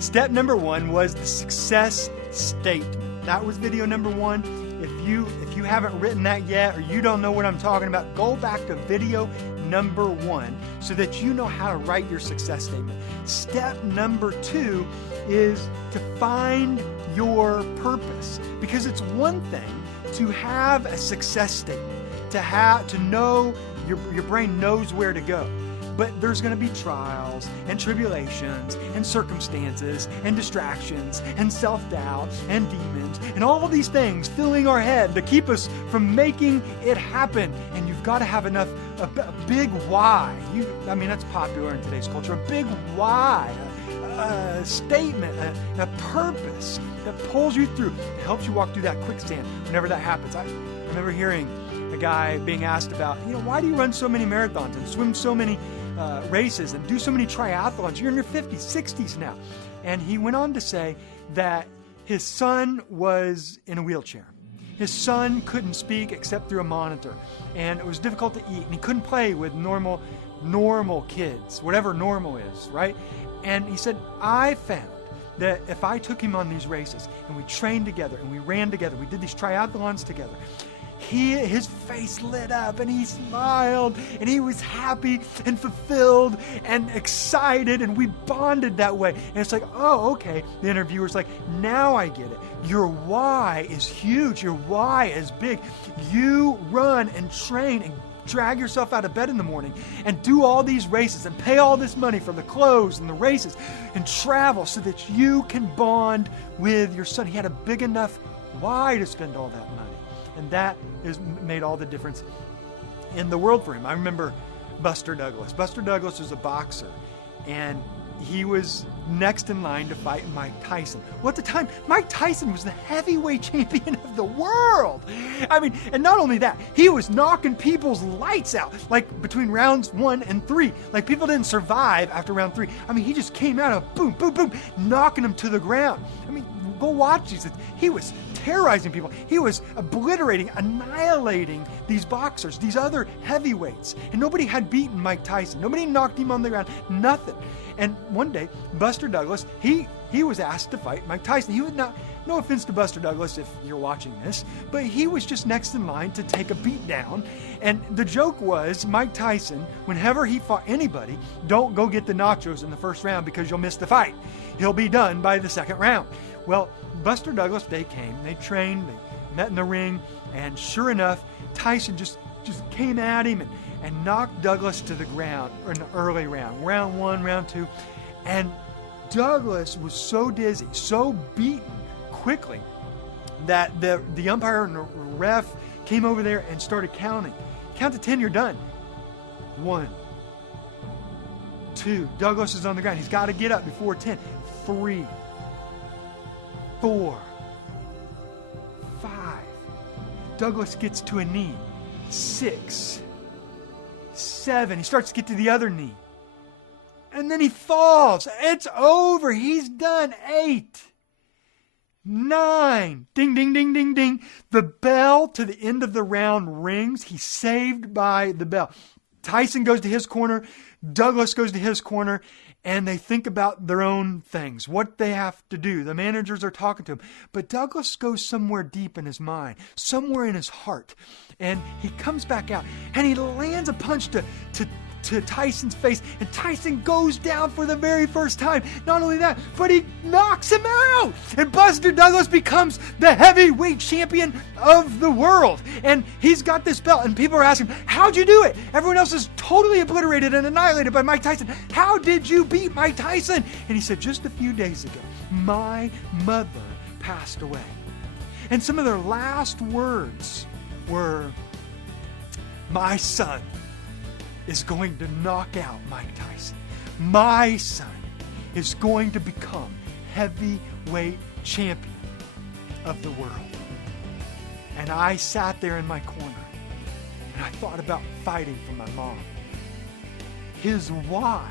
Step number 1 was the success statement. That was video number 1. If you haven't written that yet, or you don't know what I'm talking about, go back to video number 1 so that you know how to write your success statement. Step number 2 is to find your purpose, because it's one thing to have a success statement, to know your brain knows where to go. But there's going to be trials and tribulations and circumstances and distractions and self-doubt and demons and all of these things filling our head to keep us from making it happen. And you've got to have a big why. That's popular in today's culture. A big why, a statement, a purpose that pulls you through, that helps you walk through that quicksand whenever that happens. I remember hearing a guy being asked about, why do you run so many marathons and swim so many races and do so many triathlons? You're in your 50s, 60s now. And he went on to say that his son was in a wheelchair. His son couldn't speak except through a monitor, and it was difficult to eat, and he couldn't play with normal kids, whatever normal is, right? And he said, I found that if I took him on these races and we trained together and we ran together, we did these triathlons together, his face lit up and he smiled and he was happy and fulfilled and excited, and we bonded that way. And it's like, oh, okay. The interviewer's like, now I get it. Your why is huge. Your why is big. You run and train and drag yourself out of bed in the morning and do all these races and pay all this money for the clothes and the races and travel so that you can bond with your son. He had a big enough why to spend all that money. And that has made all the difference in the world for him. I remember Buster Douglas. Buster Douglas was a boxer, and he was next in line to fight Mike Tyson. Well, at the time, Mike Tyson was the heavyweight champion of the world. And not only that, he was knocking people's lights out, like between rounds 1 and 3. Like, people didn't survive after round 3. He just came out of boom, boom, boom, knocking them to the ground. Go watch these. He was terrorizing people. He was obliterating, annihilating these boxers, these other heavyweights. And nobody had beaten Mike Tyson. Nobody knocked him on the ground. Nothing. And one day, Buster Douglas, he was asked to fight Mike Tyson. He was not, no offense to Buster Douglas if you're watching this, but he was just next in line to take a beat down. And the joke was, Mike Tyson, whenever he fought anybody, don't go get the nachos in the first round because you'll miss the fight. He'll be done by the second round. Well, Buster Douglas, they came, they trained, they met in the ring, and sure enough, Tyson just came at him and knocked Douglas to the ground in the early round, round 1, round 2. And Douglas was so dizzy, so beaten quickly, that the umpire and the ref came over there and started counting. Count to 10, you're done. 1, 2, Douglas is on the ground. He's got to get up before 10. 3, 4, 5. Douglas gets to a knee. 6, 7. He starts to get to the other knee. And then he falls. It's over. He's done. 8, 9. Ding, ding, ding, ding, ding. The bell to the end of the round rings. He's saved by the bell. Tyson goes to his corner. Douglas goes to his corner. And they think about their own things, what they have to do. The managers are talking to him. But Douglas goes somewhere deep in his mind, somewhere in his heart. And he comes back out and he lands a punch to Tyson's face. And Tyson goes down for the very first time. Not only that, but he knocks him out. And Buster Douglas becomes the heavyweight champion of the world. And he's got this belt. And people are asking, how'd you do it? Everyone else is totally obliterated and annihilated by Mike Tyson. How did you beat Mike Tyson? And he said, just a few days ago, my mother passed away. And some of their last words were, my son is going to knock out Mike Tyson. My son is going to become heavyweight champion of the world. And I sat there in my corner and I thought about fighting for my mom. His why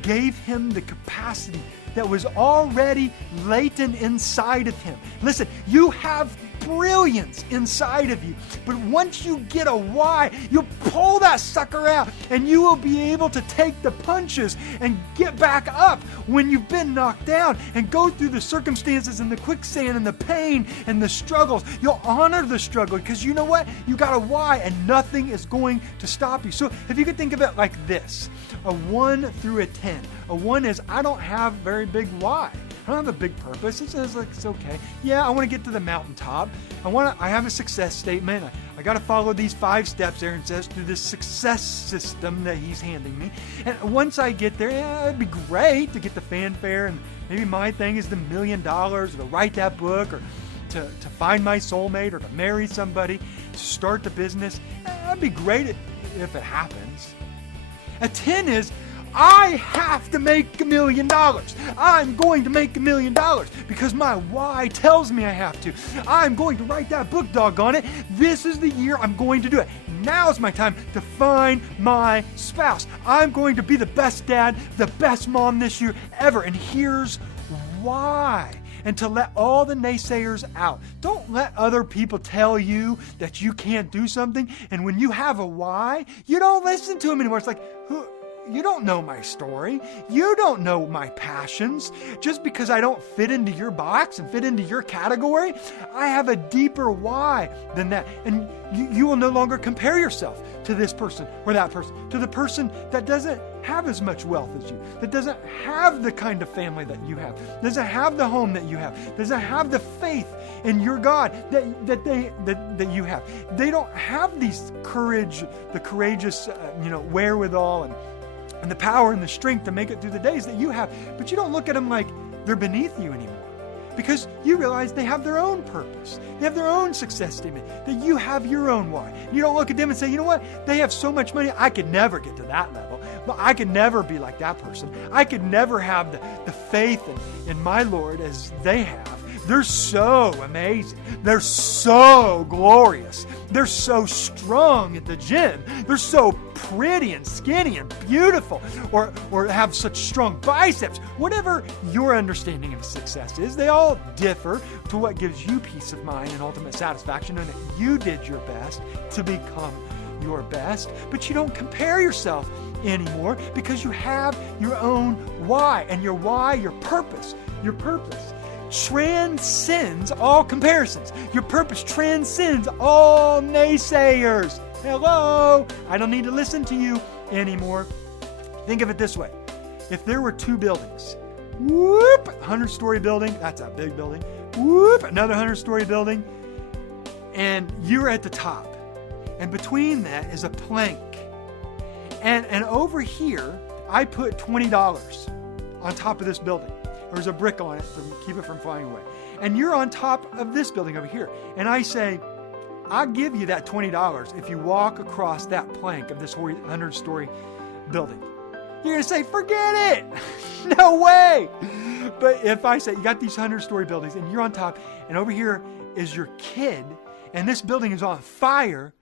gave him the capacity that was already latent inside of him. Listen, you have brilliance inside of you. But once you get a why, you'll pull that sucker out and you will be able to take the punches and get back up when you've been knocked down and go through the circumstances and the quicksand and the pain and the struggles. You'll honor the struggle because you know what? You got a why and nothing is going to stop you. So if you could think of it like this, a 1 through a 10. A 1 is I don't have very big why. I don't have a big purpose. It says like it's okay. Yeah, I want to get to the mountaintop. I have a success statement. I got to follow these 5 steps Aaron says through this success system that he's handing me. And once I get there, yeah, it'd be great to get the fanfare, and maybe my thing is the $1 million or to write that book or to find my soulmate or to marry somebody, to start the business. That'd be great if it happens. A 10 is I have to make $1 million. I'm going to make $1 million because my why tells me I have to. I'm going to write that book, doggone it. This is the year I'm going to do it. Now's my time to find my spouse. I'm going to be the best dad, the best mom this year ever. And here's why. And to let all the naysayers out. Don't let other people tell you that you can't do something. And when you have a why, you don't listen to them anymore. It's like, you don't know my story. You don't know my passions. Just because I don't fit into your box and fit into your category, I have a deeper why than that. And you will no longer compare yourself to this person or that person, to the person that doesn't have as much wealth as you, that doesn't have the kind of family that you have, doesn't have the home that you have, doesn't have the faith in your God that you have. They don't have the courageous wherewithal and the power and the strength to make it through the days that you have. But you don't look at them like they're beneath you anymore, because you realize they have their own purpose. They have their own success statement, that you have your own why. You don't look at them and say, you know what? They have so much money. I could never get to that level. But I could never be like that person. I could never have the faith in my Lord as they have. They're so amazing. They're so glorious. They're so strong at the gym. They're so pretty and skinny and beautiful, or have such strong biceps. Whatever your understanding of success is, they all differ to what gives you peace of mind and ultimate satisfaction, and that you did your best to become your best. But you don't compare yourself anymore because you have your own why, and your why, your purpose transcends all comparisons. Your purpose transcends all naysayers. Hello, I don't need to listen to you anymore. Think of it this way. If there were 2 buildings, 100-story building, that's a big building, another 100-story building, and you're at the top, and between that is a plank. And over here, I put $20 on top of this building. There's a brick on it to keep it from flying away. And you're on top of this building over here. And I say, I'll give you that $20 if you walk across that plank of this 100-story building. You're going to say, forget it. No way. But if I say, you got these 100-story buildings and you're on top, and over here is your kid, and this building is on fire,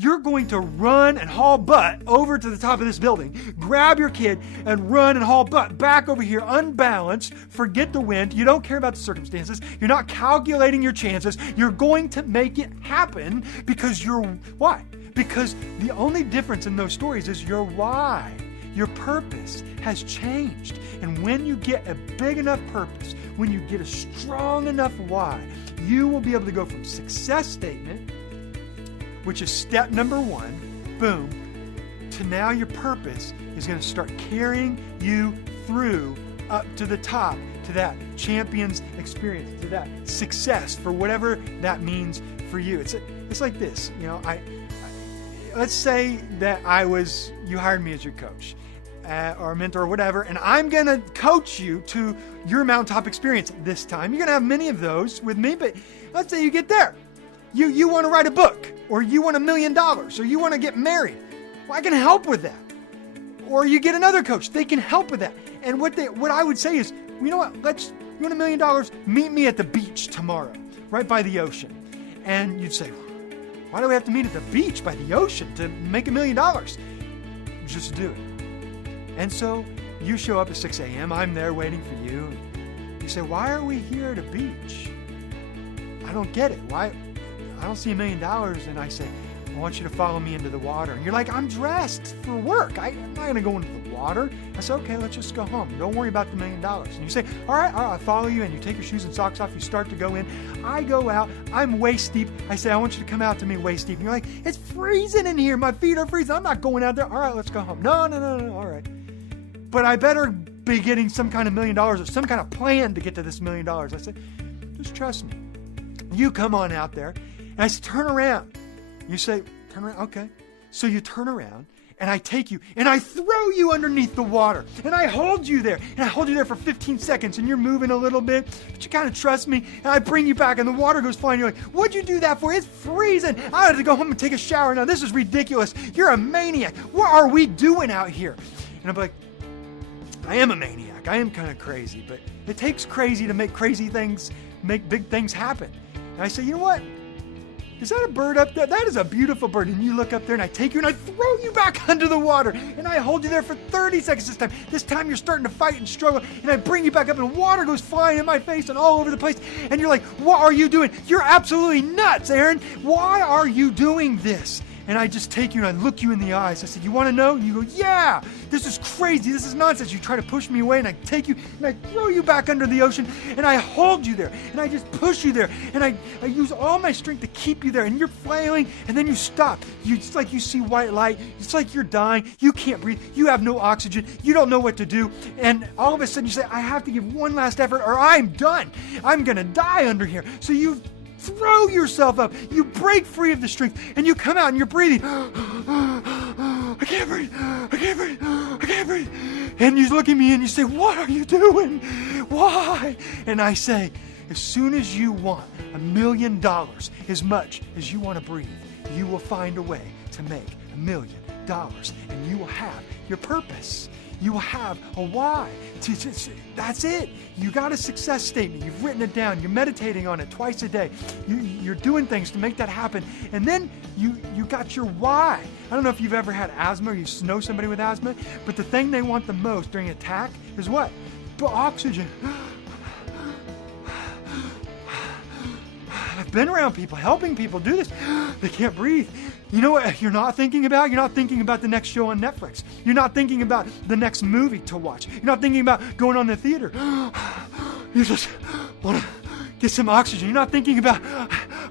you're going to run and haul butt over to the top of this building, grab your kid, and run and haul butt back over here, unbalanced, forget the wind. You don't care about the circumstances. You're not calculating your chances. You're going to make it happen because why? Because the only difference in those stories is your why. Your purpose has changed. And when you get a big enough purpose, when you get a strong enough why, you will be able to go from success statement, which is step number 1, boom, to now your purpose is going to start carrying you through up to the top, to that champion's experience, to that success for whatever that means for you. It's like this, let's say that you hired me as your coach or mentor or whatever, and I'm going to coach you to your mountaintop experience this time. You're going to have many of those with me, but let's say you get there. You want to write a book, or you want $1 million, or you want to get married. Well, I can help with that. Or you get another coach, they can help with that. And what I would say is, you know what, you want $1 million? Meet me at the beach tomorrow, right by the ocean. And you'd say, why do we have to meet at the beach by the ocean to make $1 million? Just do it. And so you show up at 6 a.m., I'm there waiting for you. You say, why are we here at a beach? I don't get it. Why? I don't see $1 million. And I say, I want you to follow me into the water. And you're like, I'm dressed for work. I'm not going to go into the water. I say, okay, let's just go home. Don't worry about the $1 million. And you say, all right, I follow you. And you take your shoes and socks off. You start to go in. I go out. I'm waist deep. I say, I want you to come out to me waist deep. And you're like, it's freezing in here. My feet are freezing. I'm not going out there. All right, let's go home. No. All right. But I better be getting some kind of $1 million or some kind of plan to get to this $1 million. I said, just trust me. You come on out there. And I say, turn around. You say, turn around. Okay. So you turn around and I take you and I throw you underneath the water and I hold you there and I hold you there for 15 seconds and you're moving a little bit, but you kind of trust me and I bring you back and the water goes flying. You're like, what'd you do that for? It's freezing. I had to go home and take a shower. Now this is ridiculous. You're a maniac. What are we doing out here? And I'm like, I am a maniac. I am kind of crazy, but it takes crazy to make crazy things, make big things happen. And I say, you know what? Is that a bird up there? That is a beautiful bird. And you look up there and I take you and I throw you back under the water. And I hold you there for 30 seconds this time. This time you're starting to fight and struggle. And I bring you back up and water goes flying in my face and all over the place. And you're like, what are you doing? You're absolutely nuts, Aaron. Why are you doing this? And I just take you and I look you in the eyes. I said, you want to know? And you go, yeah, this is crazy. This is nonsense. You try to push me away and I take you and I throw you back under the ocean and I hold you there and I just push you there and I use all my strength to keep you there and you're flailing and then you stop. It's like you see white light. It's like you're dying. You can't breathe. You have no oxygen. You don't know what to do. And all of a sudden you say, I have to give one last effort or I'm done. I'm going to die under here. So you throw yourself up. You break free of the strength and you come out and you're breathing. I can't breathe. I can't breathe. I can't breathe. And you look at me and you say, what are you doing? Why? And I say, as soon as you want $1 million, as much as you want to breathe, you will find a way to make $1 million and you will have your purpose. You will have a why. That's it. You got a success statement. You've written it down. You're meditating on it twice a day. You're doing things to make that happen. And then you got your why. I don't know if you've ever had asthma or you know somebody with asthma, but the thing they want the most during an attack is what? Oxygen. I've been around people, helping people do this. They can't breathe. You know what you're not thinking about? You're not thinking about the next show on Netflix. You're not thinking about the next movie to watch. You're not thinking about going on the theater. You just want to get some oxygen. You're not thinking about,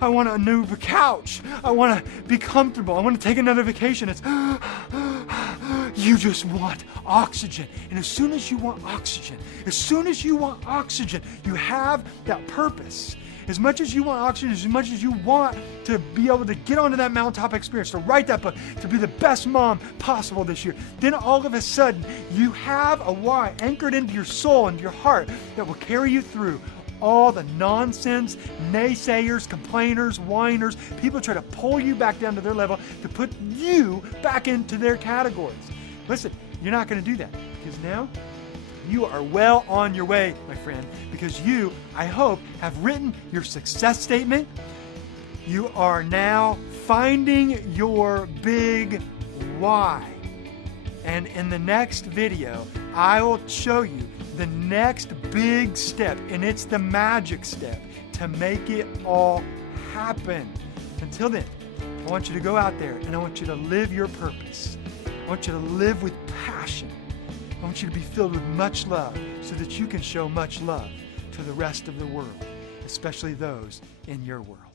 I want a new couch. I want to be comfortable. I want to take another vacation. It's, you just want oxygen. And as soon as you want oxygen, you have that purpose. As much as you want oxygen, as much as you want to be able to get onto that mountaintop experience, to write that book, to be the best mom possible this year, then all of a sudden you have a why anchored into your soul and your heart that will carry you through all the nonsense, naysayers, complainers, whiners, people try to pull you back down to their level to put you back into their categories. Listen, you're not going to do that because now you are well on your way, my friend, because you, I hope, have written your success statement. You are now finding your big why. And in the next video, I will show you the next big step, and it's the magic step to make it all happen. Until then, I want you to go out there and I want you to live your purpose. I want you to live with passion. I want you to be filled with much love so that you can show much love to the rest of the world, especially those in your world.